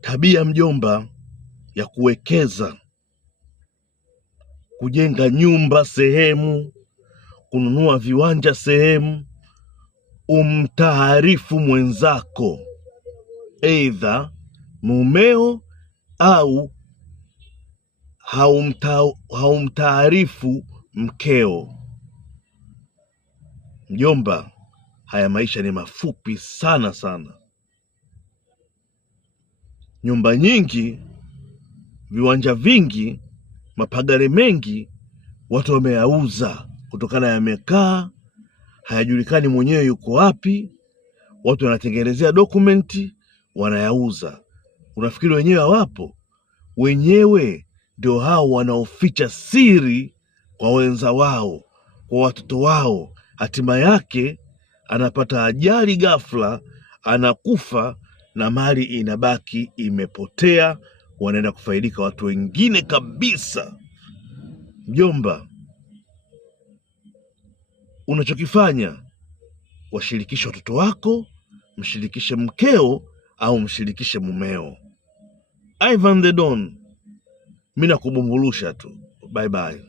Tabia mjomba ya kuwekeza, kujenga nyumba sehemu, kununua viwanja sehemu, umtaarifu mwenzako, aidha mumeo au haumtaarifu mkeo. Mjomba, haya maisha ni mafupi sana sana. Nyumba nyingi, viwanja vingi, mapagare mengi watu wameyauza kutokana yamekaa, hayajulikani mwenyewe yuko wapi. Watu wanatengenezea dokumenti wanayauza. Unafikiri wenyewe hawapo? Wenyewe ndio hao wanaoficha siri kwa wenza wao, kwa watoto wao. Hatima yake anapata ajali ghafla, anakufa na mali inabaki imepotea, wanaenda kufaidika watu wengine kabisa. Mjomba, unachokifanya, washirikishe watoto wako, mshirikishe mkeo au mshirikishe mumeo. Ivan the Don, mimi nakubumbulusha tu. Bye bye.